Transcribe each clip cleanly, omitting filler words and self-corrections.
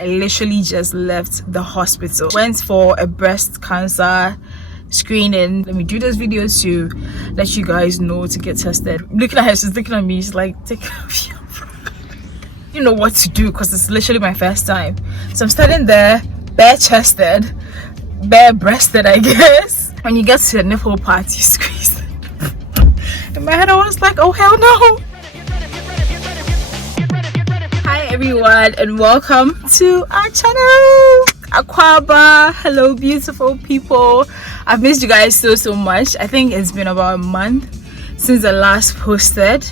I literally just left the hospital. Went for a breast cancer screening. Let me do this video to let you guys know to get tested. Looking at her, she's looking at me, she's like, take off your bra. You know what to do because it's literally my first time. So I'm standing there, bare chested, bare breasted, I guess. When you get to the nipple part, you squeeze it. In my head I was like, oh hell no. Hi everyone and welcome to our channel. Aquaba. Hello beautiful people. I've missed you guys so much. I think it's been about a month since I last posted,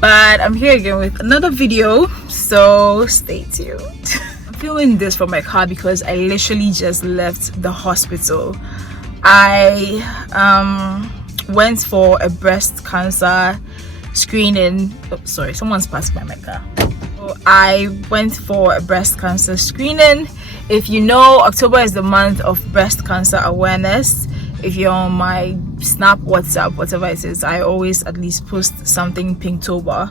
but I'm here again with another video, so stay tuned. I'm filming this from my car because I literally just left the hospital. I went for a breast cancer screening. Oh, sorry, someone's passed by my car. So I went for a breast cancer screening. If you know, October is the month of breast cancer awareness. If you're on my Snap, WhatsApp, whatever it is, I always at least post something Pinktober.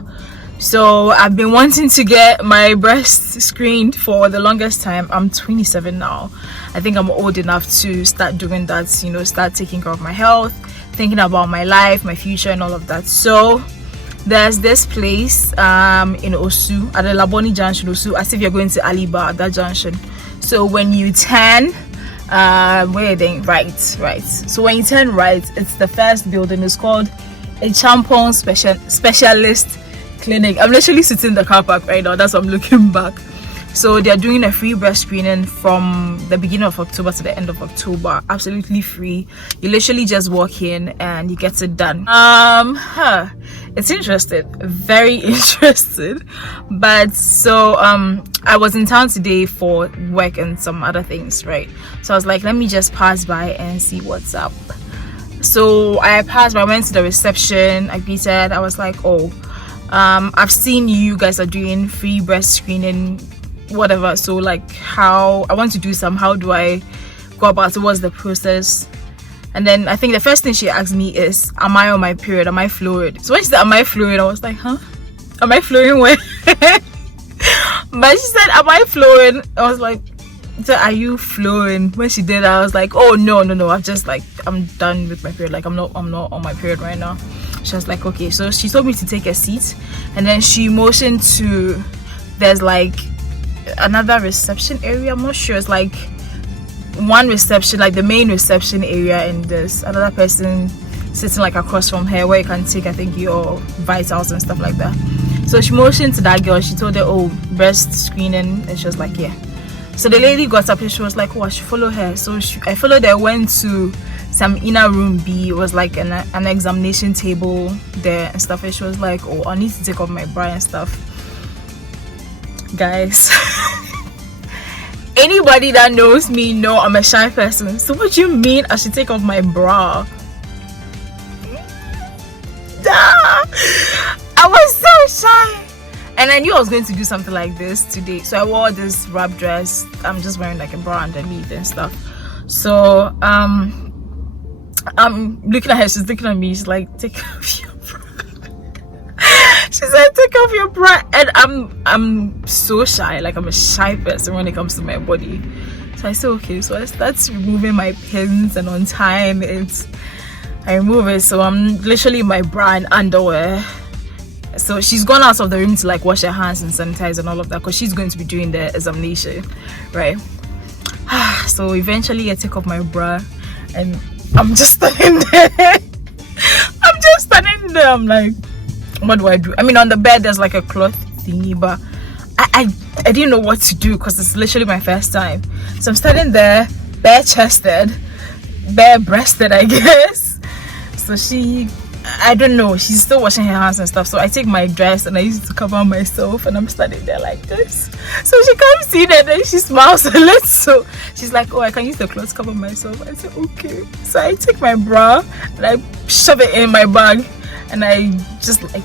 So I've been wanting to get my breast screened for the longest time. I'm 27 now. I think I'm old enough to start doing that, you know, start taking care of my health, thinking about my life, my future and all of that. So there's this place in Osu, at the Laboni Junction, Osu, as if you're going to Aliba at that junction. So when you turn where are they? Right. So when you turn right, it's the first building. It's called a Champon Specialist Clinic. I'm literally sitting in the car park right now. That's why I'm looking back. So they're doing a free breast screening from the beginning of October to the end of October. Absolutely free. You literally just walk in and you get it done. It's interesting, very interested. But so I was in town today for work and some other things, right? So I was like, let me just pass by and see what's up. So I passed by, I went to the reception, I greeted, I was like, oh, I've seen you guys are doing free breast screening, whatever. So like, how I want to do some, how do I go about it? What's the process? And then I think the first thing she asked me is, am I on my period? Am I fluid? So when she said, am I fluid? I was like, huh? Am I fluid where? But she said, am I flowing? I was like, so are you flowing? When she did, I was like, oh no, I've just like, I'm done with my period. Like I'm not on my period right now. She was like, okay. So she told me to take a seat, and then she motioned to, there's like another reception area. I'm not sure. It's like one reception, like the main reception area, and there's another person sitting like across from her where you can take, I think, your vitals and stuff like that. So she motioned to that girl. She told her, oh, breast screening, and she was like, yeah. So the lady got up and she was like, oh, I should follow her. So I followed her, went to some inner room B. It was like an examination table there and stuff, and she was like, oh, I need to take off my bra and stuff. Guys, anybody that knows me know I'm a shy person. So what do you mean I should take off my bra? I was so shy, and I knew I was going to do something like this today. So I wore this wrap dress. I'm just wearing like a bra underneath and stuff. So I'm looking at her, she's looking at me, she's like, take off your bra. She said, take off your bra. And I'm so shy, like I'm a shy person when it comes to my body. So I said, okay. So I start removing my pins and untying it. I remove it, so I'm literally in my bra and underwear. So she's gone out of the room to like wash her hands and sanitize and all of that, because she's going to be doing the examination, right? So eventually I take off my bra and I'm just standing there. I'm like, what do I do? I mean, on the bed there's like a cloth thingy, but I didn't know what to do because it's literally my first time. So I'm standing there, bare chested, bare breasted, I guess. So I don't know, she's still washing her hands and stuff. So I take my dress and I use it to cover myself, and I'm standing there like this. So she comes in and then she smiles a little. So she's like, oh, I can use the clothes to cover myself. I said, okay. So I take my bra and I shove it in my bag, and I just like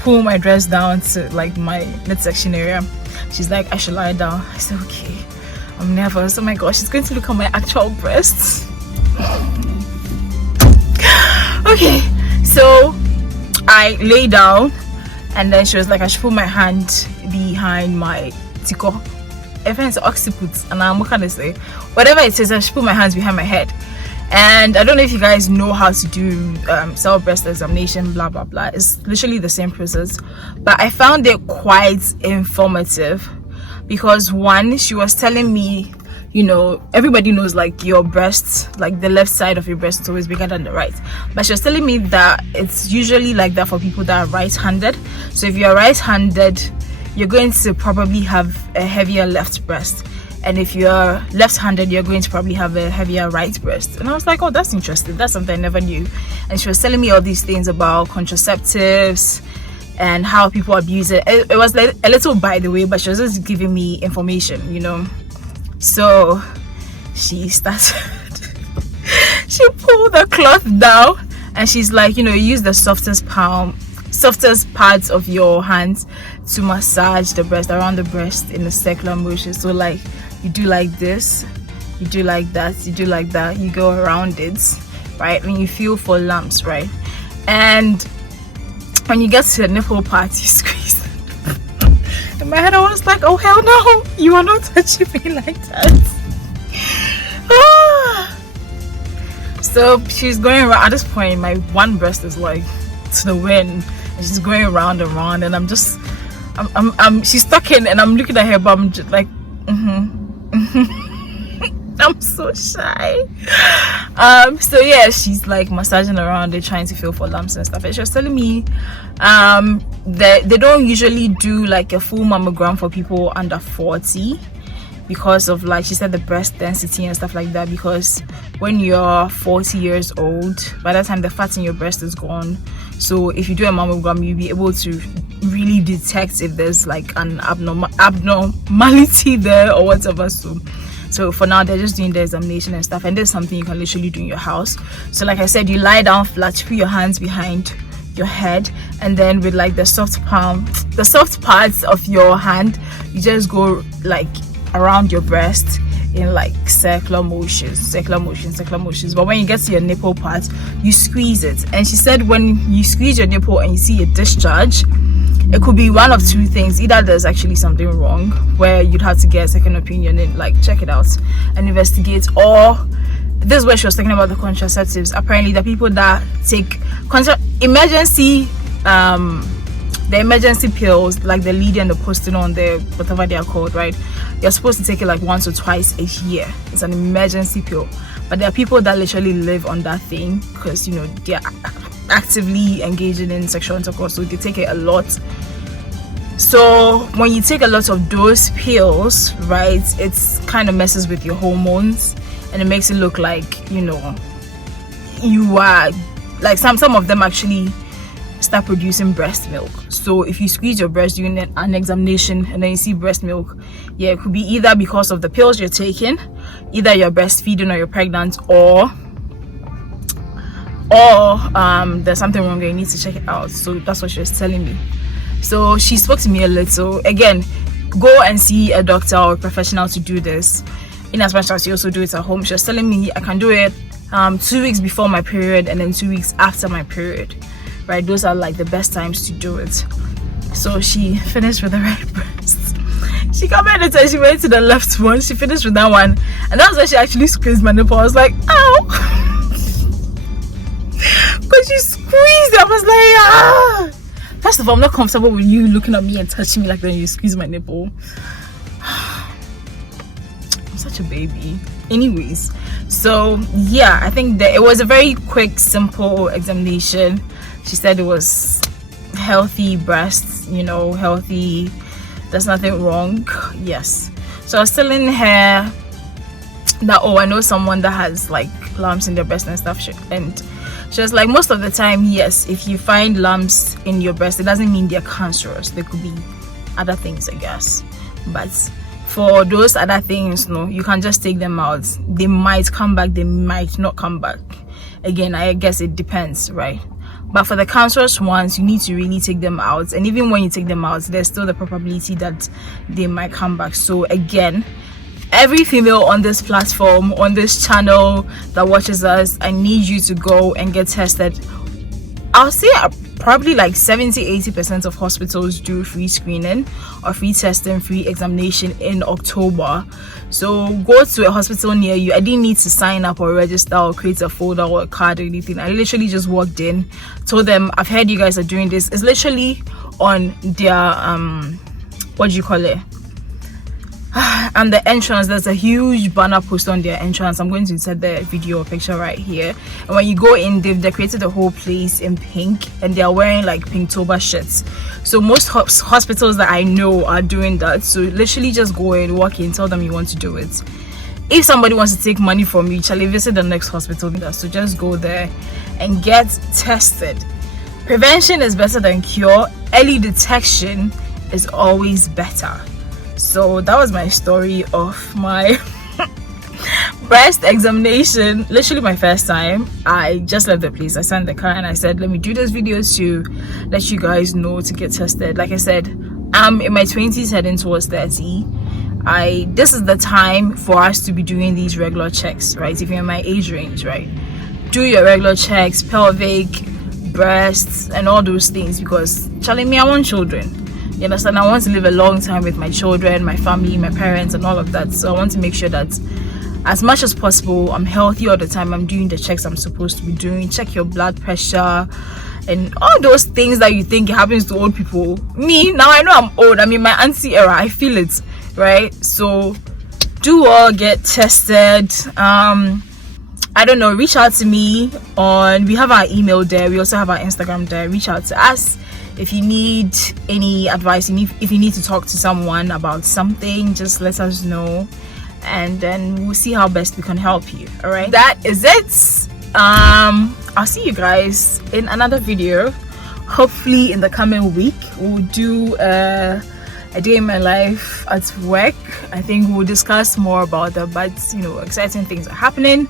pull my dress down to like my midsection area. She's like, I should lie down. I said, okay. I'm nervous. Oh my gosh, she's going to look at my actual breasts. Okay, so I lay down, and then she was like, I should put my hand behind my tiko. events occiput, and I'm what can I say, whatever it is. I should put my hands behind my head. And I don't know if you guys know how to do self breast examination, blah blah blah. It's literally the same process, but I found it quite informative because one, she was telling me, you know, everybody knows like your breasts, like the left side of your breast is always bigger than the right, but she was telling me that it's usually like that for people that are right-handed. So if you're right-handed, you're going to probably have a heavier left breast, and if you're left-handed, you're going to probably have a heavier right breast. And I was like, oh, that's interesting, that's something I never knew. And she was telling me all these things about contraceptives and how people abuse it. It was like a little by the way, but she was just giving me information, you know. So she started she pulled the cloth down and she's like, you know, use the softest parts of your hands to massage the breast, around the breast, in a circular motion. So like you do like this, you do like that, you do like that, you go around it, right? When you feel for lumps, right? And when you get to the nipple part, you squeeze. In my head I was like, oh hell no, you are not touching me like that. So she's going around. At this point my one breast is like to the wind and she's going around and around, and I'm she's stuck in, and I'm looking at her, but I'm just like I'm so shy. So yeah, she's like massaging around it, trying to feel for lumps and stuff. And she was telling me that they don't usually do like a full mammogram for people under 40 because of, like she said, the breast density and stuff like that. Because when you're 40 years old, by that time the fat in your breast is gone. So if you do a mammogram, you'll be able to really detect if there's like an abnormality there or whatever. So for now they're just doing the examination and stuff, and there's something you can literally do in your house. So like I said, you lie down flat, put your hands behind your head, and then with like the soft parts of your hand, you just go like around your breast in like circular motions. But when you get to your nipple part, you squeeze it. And she said when you squeeze your nipple and you see a discharge, it could be one of two things. Either there's actually something wrong where you'd have to get a second opinion and like check it out and investigate, or this is where she was talking about the contraceptives. Apparently the people that take the emergency pills, like the lead and the postinone, the whatever they are called, right? You're supposed to take it like once or twice a year. It's an emergency pill. But there are people that literally live on that thing because, you know, they're actively engaging in sexual intercourse, so they take it a lot. So when you take a lot of those pills, right, it's kind of messes with your hormones, and it makes it look like, you know, you are like some of them actually start producing breast milk. So if you squeeze your breast during an examination and then you see breast milk, yeah, it could be either because of the pills you're taking, either you're breastfeeding or you're pregnant, or there's something wrong and you need to check it out. So that's what she was telling me. So she spoke to me a little. Again, go and see a doctor or a professional to do this, in as much as you also do it at home. She was telling me I can do it 2 weeks before my period and then 2 weeks after my period, right? Those are like the best times to do it. So she finished with the right breast. She got back and she went to the left one. She finished with that one, and that was when she actually squeezed my nipple. I was like, ow. Because you squeezed it. I was like, ah. First of all, I'm not comfortable with you looking at me and touching me like that. You squeeze my nipple. I'm such a baby. Anyways, so yeah, I think that it was a very quick, simple examination. She said it was healthy breasts, you know, healthy, there's nothing wrong. Yes. So I was telling her that, oh, I know someone that has like lumps in their breast and stuff, and she was like, most of the time, yes, if you find lumps in your breast, it doesn't mean they're cancerous. There could be other things, I guess. But for those other things, no, you can just take them out. They might come back, they might not come back. Again, I guess it depends, right? But for the cancerous ones, you need to really take them out. And even when you take them out, there's still the probability that they might come back. So again, every female on this platform, on this channel that watches us, I need you to go and get tested. I'll say probably like 70-80% of hospitals do free screening or free testing, free examination in October. So go to a hospital near you. I didn't need to sign up or register or create a folder or a card or anything. I literally just walked in, told them, I've heard you guys are doing this. It's literally on their what do you call it, and the entrance. There's a huge banner post on their entrance. I'm going to insert the video or picture right here. And when you go in, they've decorated the whole place in pink, and they are wearing like Pinktober shirts. So most hospitals that I know are doing that. So literally just go in, walk in, tell them you want to do it. If somebody wants to take money from you, shall visit the next hospital. So just go there and get tested. Prevention is better than cure. Early detection is always better. So that was my story of my breast examination. Literally my first time. I just left the place. I sat in the car and I said, let me do this video to let you guys know to get tested. Like I said, I'm in my 20s heading towards 30. This is the time for us to be doing these regular checks, right? If you're in my age range, right? Do your regular checks, pelvic, breasts, and all those things, because telling me I want children. You understand? I want to live a long time with my children, my family, my parents, and all of that. So I want to make sure that as much as possible, I'm healthy all the time. I'm doing the checks I'm supposed to be doing. Check your blood pressure and all those things that you think happens to old people. Me, now I know I'm old. I'm in my auntie era. I feel it, right? So do all get tested. I don't know, reach out to me we have our email there. We also have our Instagram there. Reach out to us. If you need any advice, if you need to talk to someone about something, just let us know, and then we'll see how best we can help you. All right, that is it. I'll see you guys in another video. Hopefully in the coming week we'll do a day in my life at work. I think we'll discuss more about that, but exciting things are happening.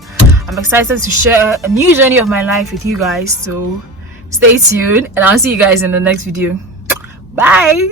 I'm excited to share a new journey of my life with you guys, so stay tuned, and I'll see you guys in the next video. Bye.